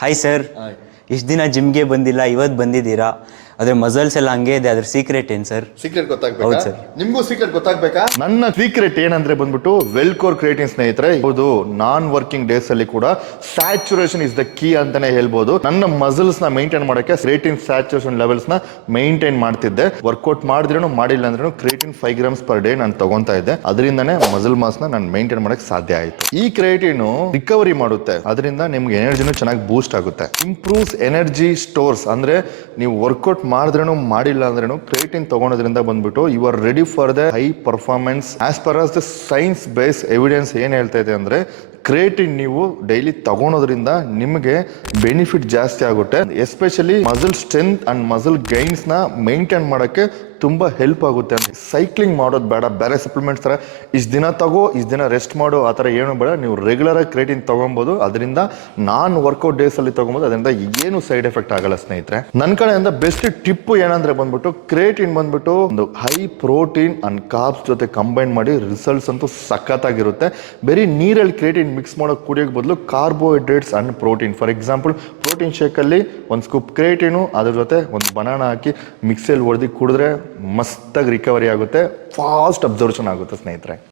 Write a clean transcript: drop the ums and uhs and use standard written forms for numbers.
Hi sir. ಇಷ್ಟು ದಿನ ಜಿಮ್ಗೆ ಬಂದಿಲ್ಲ, ಇವತ್ತು ಬಂದಿದ್ದೀರಾ. ಅದ್ರ ಮಸಲ್ಸ್ ಎಲ್ಲ ಹಂಗೆ ಇದೆ, ಅದ್ರ ಸೀಕ್ರೆಟ್ ಏನು ಸರ್? ಸೀಕ್ರೆಟ್ ಗೊತ್ತಾಗ್ಬೇಕಾ? ಹೌದು ಸರ್. ನಿಮ್ಗೂ ಸೀಕ್ರೆಟ್ ಗೊತ್ತಾಗ್ಬೇಕಾ? ನನ್ನ ಸೀಕ್ರೆಟ್ ಏನಂದ್ರೆ ಬಂದ್ಬಿಟ್ಟು ವೆಲ್ಕೋರ್ ಕ್ರಿಯೇಟಿನ್ ಸ್ನೇಹಿತರೆ. ಹೌದು, ನಾನ್ ವರ್ಕಿಂಗ್ ಡೇಸ್ ಅಲ್ಲಿ ಕೂಡ ಸ್ಯಾಚುರೇಷನ್ ಇಸ್ ದ ಕೀ ಅಂತಾನೆ ಹೇಳ್ಬೋದು. ನನ್ನ ಮಸಲ್ಸ್ ನ ಮೇಂಟೈನ್ ಮಾಡಕ್ಕೆ ಕ್ರಿಯೇಟಿನ್ ಸ್ಯಾಚುರೇಷನ್ ಲೆವೆಲ್ಸ್ ನ ಮೇಂಟೈನ್ ಮಾಡ್ತಿದ್ದೆ. ವರ್ಕೌಟ್ ಮಾಡಿದ್ರೂ ಮಾಡಿಲ್ಲ ಅಂದ್ರೂ ಕ್ರಿಯೇಟಿನ್ 5 grams per day ನಾನು ತಗೊಂತಾ ಇದ್ದೆ. ಅದರಿಂದಾನೇ ಮಸಲ್ ಮಾಸ್ ನ ನಾನು ಮೇಂಟೈನ್ ಮಾಡಕ್ ಸಾಧ್ಯ ಆಯ್ತು. ಈ ಕ್ರಿಯೇಟಿನ್ ರಿಕವರಿ ಮಾಡುತ್ತೆ, ಅದರಿಂದ ನಿಮ್ಗೆ ಎನರ್ಜಿನೂ ಚೆನ್ನಾಗಿ ಬೂಸ್ಟ್ ಆಗುತ್ತೆ. ಇಂಪ್ರೂವ್ಸ್ ಎನರ್ಜಿ ಸ್ಟೋರ್ಸ್ ಅಂದ್ರೆ ನೀವು ವರ್ಕೌಟ್ ಮಾಡಿದ್ರೂ ಮಾಡಿಲ್ಲ ಅಂದ್ರೂ ಕ್ರಿಯೇಟಿನ್ ತಗೊಳೋದ್ರಿಂದ ಬಂದ್ಬಿಟ್ಟು you are ready for the high performance. As per as the science base evidence ಏನ್ ಹೇಳ್ತಾ ಇದೆ ಅಂದ್ರೆ ಕ್ರಿಯೇಟಿನ್ ನೀವು ಡೈಲಿ ತಗೊಳೋದ್ರಿಂದ ನಿಮಗೆ ಬೆನಿಫಿಟ್ ಜಾಸ್ತಿ ಆಗುತ್ತೆ. Especially muscle strength and muscle gains ನ ಮೇಂಟೈನ್ ಮಾಡಕ್ಕೆ ತುಂಬಾ ಹೆಲ್ಪ್ ಆಗುತ್ತೆ. ಸೈಕ್ಲಿಂಗ್ ಮಾಡೋದು ಬೇಡ, ಬೇರೆ ಸಪ್ಲಿಮೆಂಟ್ಸ್ ತರ ಇಷ್ಟು ದಿನ ತಗೋ ಇಷ್ಟು ದಿನ ರೆಸ್ಟ್ ಮಾಡು ಆ ಥರ ಏನು ಬೇಡ. ನೀವು ರೆಗ್ಯುಲರ್ ಆಗಿ ಕ್ರಿಯೇಟಿನ್ ತಗೊಬೋದು. ಅದರಿಂದ ನಾನ್ ವರ್ಕೌಟ್ ಡೇಸ್ ಅಲ್ಲಿ ತಗೊಬೋದು. ಅದರಿಂದ ಏನು ಸೈಡ್ ಎಫೆಕ್ಟ್ ಆಗಲ್ಲ ಸ್ನೇಹಿತರೆ. ನನ್ನ ಕಡೆಯಿಂದ ಬೆಸ್ಟ್ ಟಿಪ್ ಏನಂದ್ರೆ ಬಂದ್ಬಿಟ್ಟು ಕ್ರಿಯೇಟಿನ್ ಬಂದ್ಬಿಟ್ಟು ಒಂದು ಹೈ ಪ್ರೋಟೀನ್ ಅಂಡ್ ಕಾರ್ಬ್ಸ್ ಜೊತೆ ಕಂಬೈನ್ ಮಾಡಿ ರಿಸಲ್ಟ್ಸ್ ಅಂತೂ ಸಖತ್ತಾಗಿರುತ್ತೆ. ಬರೀ ನೀರಲ್ಲಿ ಕ್ರಿಯೇಟಿನ್ ಮಿಕ್ಸ್ ಮಾಡೋಕೆ ಕುಡಿಯೋಕೆ ಬದಲು carbohydrates and protein, for example protein shake ಅಲ್ಲಿ ಒಂದು ಸ್ಕೂಪ್ ಕ್ರಿಯೇಟಿನು ಅದ್ರ ಜೊತೆ ಒಂದು ಬನಾನಾ ಹಾಕಿ ಮಿಕ್ಸಿಯಲ್ಲಿ ಹೊಡೆದು ಕುಡಿದ್ರೆ ಮಸ್ತಾಗಿ ರಿಕವರಿ ಆಗುತ್ತೆ, ಫಾಸ್ಟ್ ಅಬ್ಸರ್ವೇಷನ್ ಆಗುತ್ತೆ ಸ್ನೇಹಿತರೆ.